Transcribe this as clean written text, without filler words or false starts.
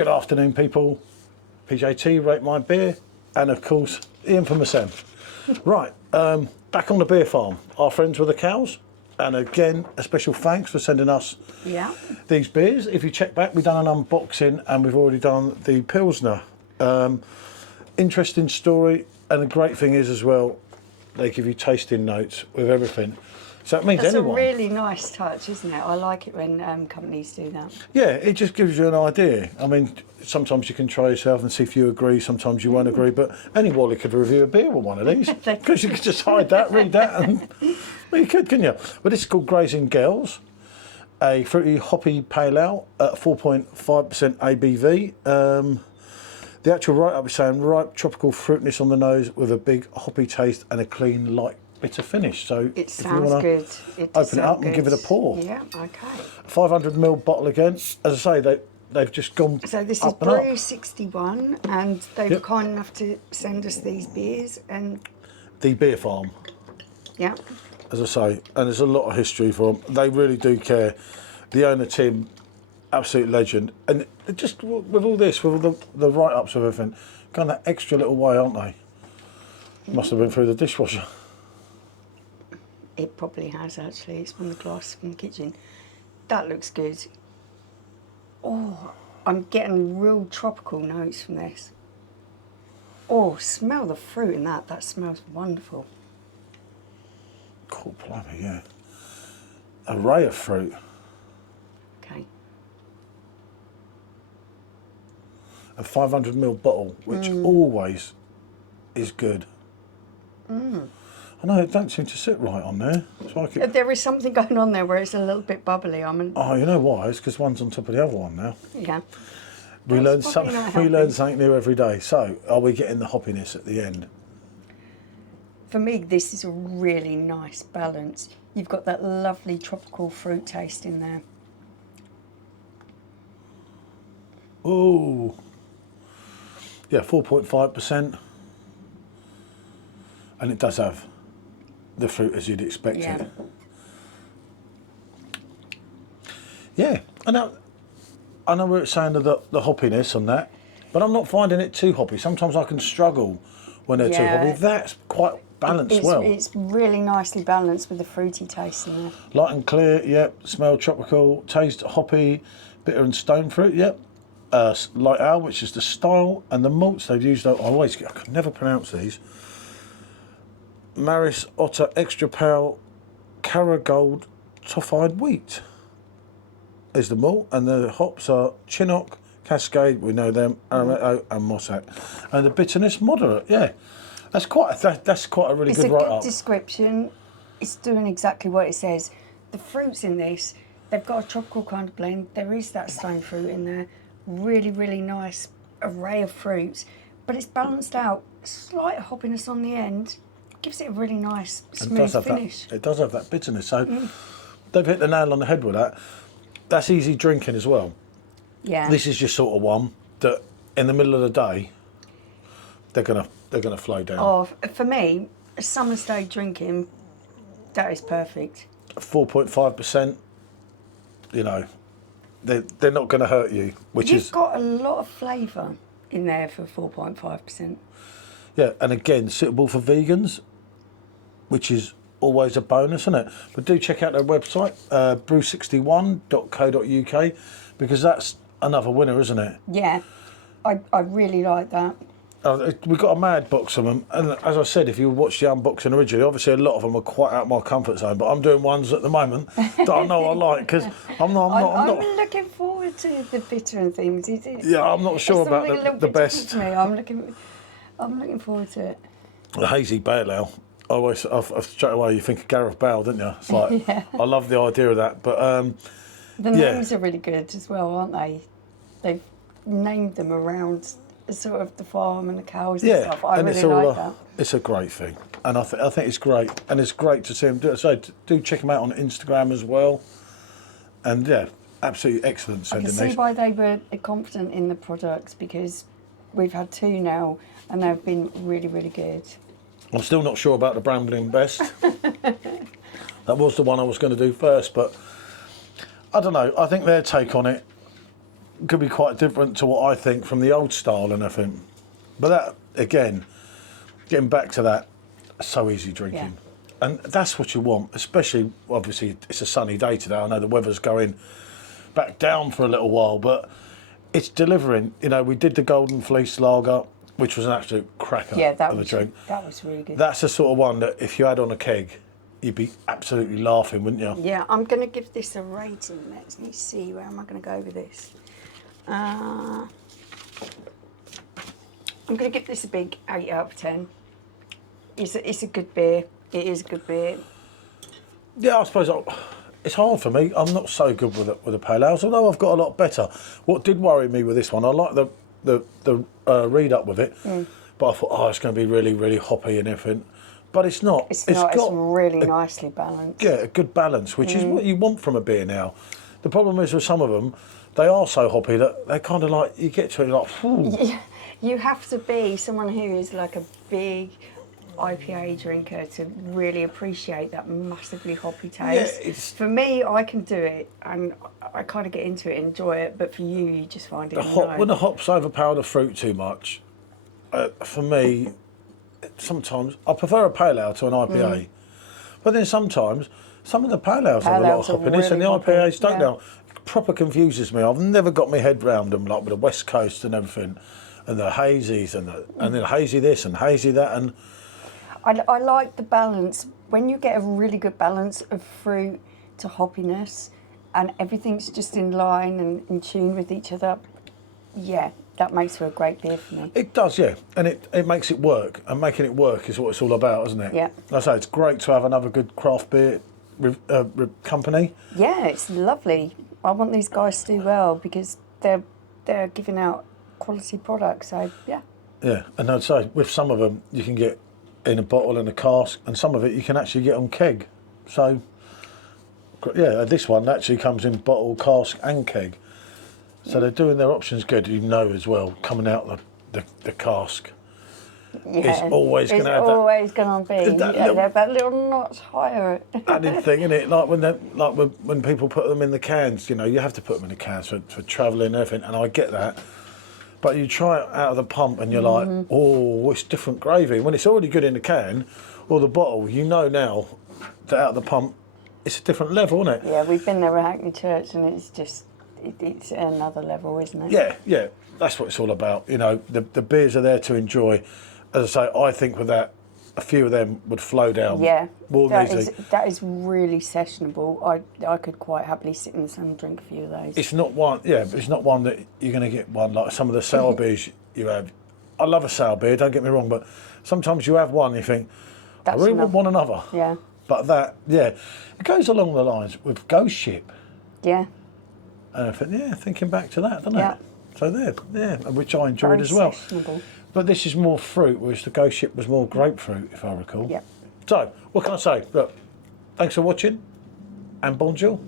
Good afternoon, people. PJT, Rate My Beer, and of course, the infamous M. Right, back on the beer farm. Our friends with the cows, and again, a special thanks for sending us these beers. If you check back, we've done an unboxing, and we've already done the Pilsner. Interesting story, and the great thing is as well, they give you tasting notes with everything. So it means anyone. That's a really nice touch, isn't it? I like it when companies do that. Yeah, it just gives you an idea. I mean, sometimes you can try yourself and see if you agree, sometimes you won't agree, but any Wally could review a beer with one of these. Because you could just hide that, read that, and well, you could, couldn't you? But this is called Grazing Girls, a fruity hoppy pale ale at 4.5% ABV. The actual write-up is saying ripe tropical fruitiness on the nose with a big hoppy taste and a clean, light, bitter finish. So it sounds good. Open it up and give it a pour. Yeah, okay. 500ml bottle again. As I say, they've just gone. So this is Brew 61, and they were kind enough to send us these beers. And the beer farm. Yeah. As I say, and there's a lot of history for them. They really do care. The owner Tim, absolute legend, and just with all this, with all the write-ups of everything, gone that extra little way, aren't they? Must have been through the dishwasher. It probably has, actually. It's from the glass from the kitchen. That looks good. Oh, I'm getting real tropical notes from this. Oh, smell the fruit in that. That smells wonderful. Cool, blimey, yeah. Array of fruit. Okay. A 500ml bottle, which always is good. I know, it don't seem to sit right on there. It's like There is something going on there where it's a little bit bubbly. Oh, you know why? It's because one's on top of the other one now. Yeah. We learn something new every day. So, are we getting the hoppiness at the end? For me, this is a really nice balance. You've got that lovely tropical fruit taste in there. Oh. Yeah, 4.5%. And it does have the fruit as you'd expect it. Yeah, I know we're saying the hoppiness on that, but I'm not finding it too hoppy. Sometimes I can struggle when they're too hoppy. That's quite balanced It's really nicely balanced with the fruity taste in there. Light and clear, yep. Smell tropical, taste hoppy, bitter and stone fruit, yep. Light ale, which is the style, and the malts they've used. I could never pronounce these. Maris Otter Extra Pale Caragold Toffide Wheat is the malt, and the hops are Chinook, Cascade, we know them, Amaretto and Mossack, and the bitterness moderate. Yeah, that's quite a really good write-up. It's a good description. It's doing exactly what it says. The fruits in this, they've got a tropical kind of blend. There is that stone fruit in there. Really, really nice array of fruits, but it's balanced out. Slight hoppiness on the end. Gives it a really nice, smooth finish. It does have that bitterness, so they've hit the nail on the head with that. That's easy drinking as well. Yeah. This is just sort of one that in the middle of the day, they're gonna flow down. Oh, for me, a summer's day drinking, that is perfect. 4.5%, you know, they're not gonna hurt you, You've got a lot of flavour in there for 4.5%. Yeah, and again, suitable for vegans, which is always a bonus, isn't it? But do check out their website, brew61.co.uk, because that's another winner, isn't it? Yeah, I really like that. We've got a mad box of them, and as I said, if you watched the unboxing originally, obviously a lot of them are quite out of my comfort zone, but I'm doing ones at the moment that I know I like, because I'm not looking forward to the bitter and things. Yeah, I'm not sure about the best. I'm looking forward to it. The hazy pale ale. Straight away you think of Gareth Bale, didn't you? It's like, I love the idea of that. But the names are really good as well, aren't they? They've named them around sort of the farm and the cows and stuff. I really like that. It's a great thing, and I think it's great, and it's great to see them do it. So do check them out on Instagram as well. And yeah, absolutely excellent sending these. I can see why they were confident in the products, because we've had two now and they've been really, really good. I'm still not sure about the Brambling Best. That was the one I was going to do first, but I don't know. I think their take on it could be quite different to what I think from the old style and everything. But that, again, getting back to that, so easy drinking. Yeah. And that's what you want, especially, obviously, it's a sunny day today. I know the weather's going back down for a little while, but it's delivering. You know, we did the Golden Fleece Lager, which was an absolute cracker of a drink. That was really good. That's the sort of one that if you had on a keg, you'd be absolutely laughing, wouldn't you? Yeah, I'm going to give this a rating. Let me see, where am I going to go with this? I'm going to give this a big 8 out of 10. It's a good beer. It is a good beer. Yeah, I suppose it's hard for me. I'm not so good with the pale ales, although I've got a lot better. What did worry me with this one, I like the read up with it, but I thought, oh, it's going to be really, really hoppy and everything. But it's not. It's not. It's really nicely balanced. Yeah, a good balance, which is what you want from a beer now. The problem is with some of them, they are so hoppy that they kind of like, you get to it like, whew. You have to be someone who is like a big IPA drinker to really appreciate that massively hoppy taste. Yeah, for me, I can do it and I kind of get into it and enjoy it, but for you, you just find it When the hops overpower the fruit too much, for me, sometimes I prefer a pale ale to an IPA. But then sometimes some of the pale ales have a lot of hoppiness really and the hoppy, IPAs don't yeah. now. It proper confuses me. I've never got my head round them, like with the West Coast and everything, and the hazies and then hazy this and hazy that. And I like the balance. When you get a really good balance of fruit to hoppiness and everything's just in line and in tune with each other, yeah, that makes for a great beer for me. it does, yeah, and it makes it work, and making it work is what it's all about, isn't it? Yeah. Like I say, it's great to have another good craft beer company. Yeah, it's lovely. I want these guys to do well because they're giving out quality products. So yeah. Yeah, and I'd say with some of them you can get in a bottle and a cask, and some of it you can actually get on keg. So yeah, this one actually comes in bottle, cask, and keg. So they're doing their options good, you know, as well, coming out the cask. Yeah, It's always going to have always going to be that little notch higher. added thing, isn't it? Like when people put them in the cans, you know, you have to put them in the cans for travelling and everything, and I get that. But you try it out of the pump and you're like, oh, it's different gravy. When it's already good in the can or the bottle, you know now that out of the pump, it's a different level, isn't it? Yeah, we've been there at Hackney Church and it's just, it's another level, isn't it? Yeah, that's what it's all about. You know, the beers are there to enjoy. As I say, I think with that, a few of them would flow down more than easily. That is really sessionable. I could quite happily sit in the sun and drink a few of those. It's not one, but it's not one that you're going to get one like some of the sour beers you have. I love a sour beer, don't get me wrong, but sometimes you have one and you think, I really want another. Yeah. But that, it goes along the lines with Ghost Ship. Yeah. And I think, thinking back to that, doesn't Yeah. it? So there, which I enjoyed Very as well. sessionable. But this is more fruit, whereas the Ghost Ship was more grapefruit, if I recall. Yeah. So, what can I say? Look, thanks for watching, and bonjour.